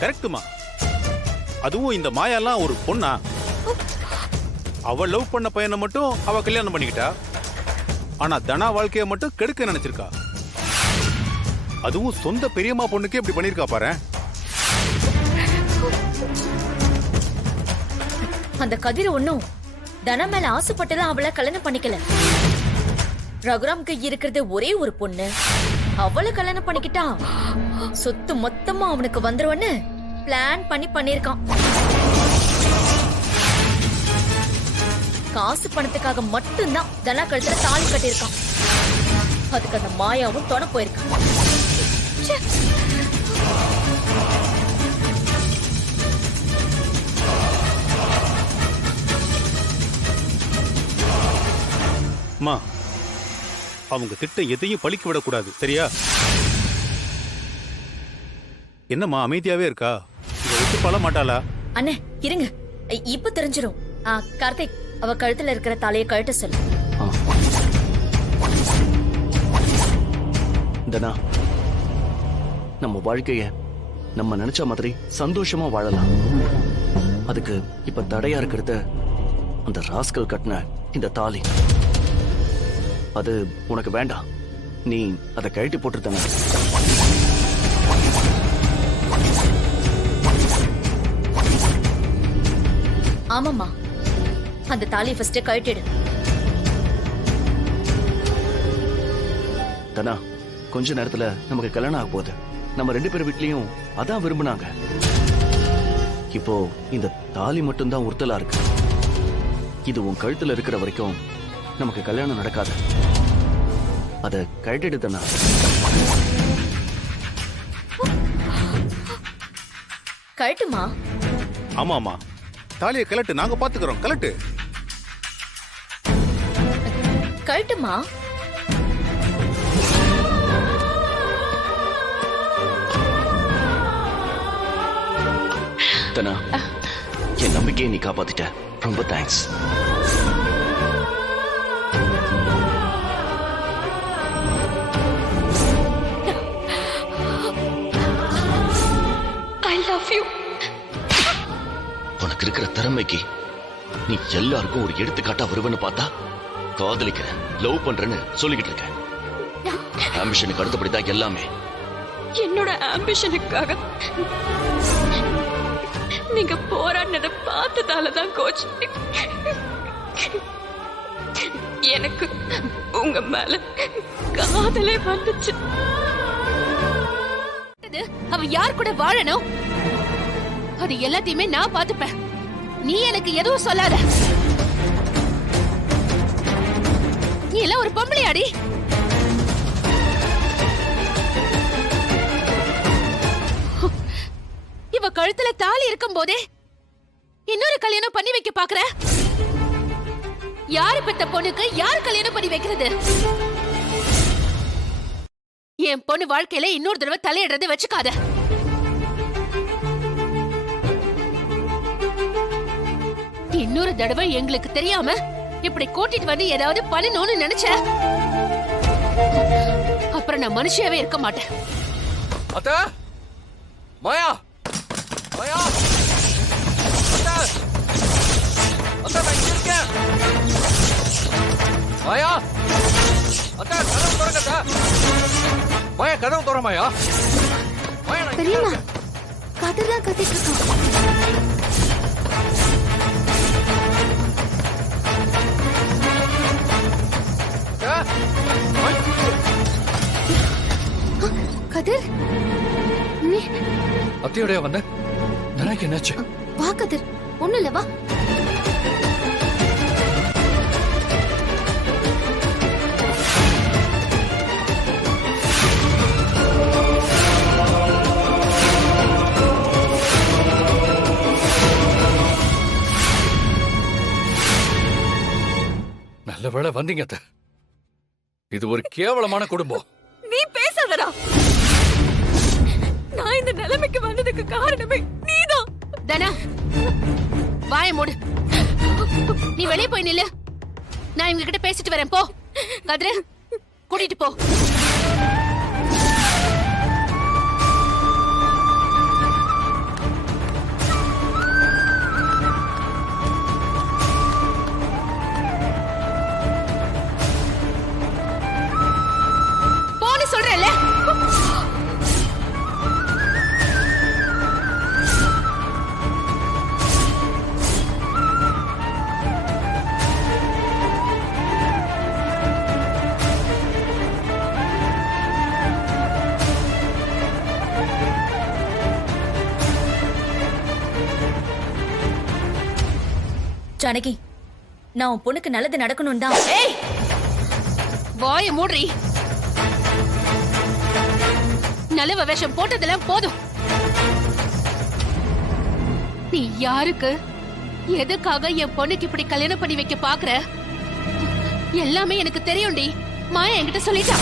கரெக்ட்டுமா. அதுவும் இந்த மாயாலாம் ஒரு பொண்ணா? அவ லவ் பண்ண பையனை மட்டும் அவ கல்யாணம் பண்ணிக்கிட்டா. ஆனா தனா வாழ்க்கைய மட்டும் கெடுக்க நினைச்சிருக்கா. அதுவும் சொந்த பெரியம்மா பொண்ணுக்கே இப்படி பண்ணிருக்கா பாரு. அந்த கதிர் ஒண்ணும் தனா மேல ஆசைப்பட்டுதான் அவளை கல்யாணம் பண்ணிக்கல. ரகுராம்க்கு இருக்கிறது ஒரே ஒரு பொண்ணு, அவளை கல்யாணம் பண்ணிக்கிட்டா சொத்து மொத்தமா அவனுக்கு வந்துருவன்னு பிளான் பண்ணிருக்கான். காசு பணத்துக்காக மட்டும்தான் தனா கழுத்துல தாலி கட்டியிருக்கான். அதுக்கு அந்த மாயாவும் தொட போயிருக்கான். அம்மா, அவங்க திட்டம் எதையும் பழிக்க விடக்கூடாது, சரியா? என்னம்மா அமைதியாவே இருக்கா? இவ ஒத்துப்பால மாட்டாளா? அண்ணே இருங்க, இப்ப தெரிஞ்சிடும். கார்த்திக், அவ கழுத்துல இருக்கிற தாலியை கழட்ட சொல்லு. தனா, நம்ம வாழ்க்கைய நம்ம நினைச்ச மாதிரி சந்தோஷமா வாழலாம். அதுக்கு இப்ப தடையா இருக்கிறது அந்த ராஸ்கல் கட்டின இந்த தாலி. அது உனக்கு வேண்டாம். நீ அதை கழட்டி போட்டு தானே. ஆமாமா, அந்த தாலியை ஃபர்ஸ்ட் கழட்டிடு. தனா, கொஞ்ச நேரத்துல நமக்கு கல்யாணம் ஆக போகுது. நம்ம 2 பேர் வீட்லயும் அதான் விரும்புனாங்க. இப்போ இந்த தாலி மட்டும்தான் உறுத்தலா இருக்கு. இது உன் கழுத்துல இருக்கிற வரைக்கும் நமக்கு கல்யாணம் நடக்காது. அத கழட்டிடு தனா. கழட்டுமா? ஆமாமா, தாலியை கலட்டு, நாங்க பாத்துக்கிறோம். கலட்டு. கழட்டுமா? தனா, என் நம்பிக்கையை நீ காப்பாத்திட்ட. ரொம்ப தேங்க்ஸ். உனக்கு இருக்கிற திறமைக்கு நீ எல்லாருக்கும் ஒரு எடுத்துக்காட்டா வருவன்னு பார்த்தா காதலிக்கிறேன், லவ் பண்றேன்னு சொல்லிக்கிட்டு இருக்கேன். ஆம்பிஷனுக்கு அடுத்தபடிதான் எல்லாமே. என்னோட ஆம்பிஷனுக்காக நீங்க போராடினதை பார்த்ததாலதான் கோச் எனக்கு உங்க மேல காதலே வந்துச்சு. அவ யார் கூட வாழணும் அது எல்லாத்தையுமே நான் பாத்துப்பேன். நீ எனக்கு எதுவும் சொல்லாத. நீ எல்லாம் ஒரு பொம்பளையாடி. இவ கழுத்துல தாலி இருக்கும் போதே இன்னொரு கல்யாணம் பண்ணி வைக்க பாக்குற. யாரு பெத்த பொண்ணுக்கு யார் கல்யாணம் பண்ணி வைக்கிறது? என் பொண்ணு வாழ்க்கையில இன்னொரு தடவை தலையிடுறது வச்சுக்காத. இன்னொரு தடவை எங்களுக்கு தெரியாம இப்படி கூட்டிட்டு வந்து ஏதாவது பண்ணணும்னு நினைச்ச அப்புறம் நான் மனுஷியாவே இருக்க மாட்டேன். அத்த மாயா, மாயா, அத்த அத்த நான் இங்க இருக்கேன். மாயா, அத்த கதவு திறங்க. அத்த மாயா, கதவு திற மாயா. மாயா, பெரியம்மா, கததான் கத்திட்டு இருக்கோம். கதிர், நீ அத்தையோடய வந்த எனக்கு என்னாச்சு? வா கதிர், ஒண்ணு இல்ல, வா. நல்ல வேளை வந்தீங்க அத்தை. இது ஒரு கேவலமான குடும்பம். நீ பேசாதடா. நான் இந்த நிலைமைக்கு வந்ததுக்கு காரணமே நீதான். தனா, வாயை மூடு. நீ வெளியே போய் நில்லு. நான் இவங்க கிட்ட பேசிட்டு வரேன். போ கதிர, கூட்டிட்டு போ. ஜானகி, நான் உன் பொண்ணுக்கு நல்லது நடக்கணும் தான். ஏய், வாயை மூடுறி. நல்லவ வேஷம் போட்டதெல்லாம் போதும். நீ யாருக்கு எதுக்காக என் பொண்ணுக்கு இப்படி கல்யாணம் பண்ணி வைக்க பாக்குற? எல்லாமே எனக்கு தெரியும்டி. மாயா என்கிட்ட சொல்லிட்டா.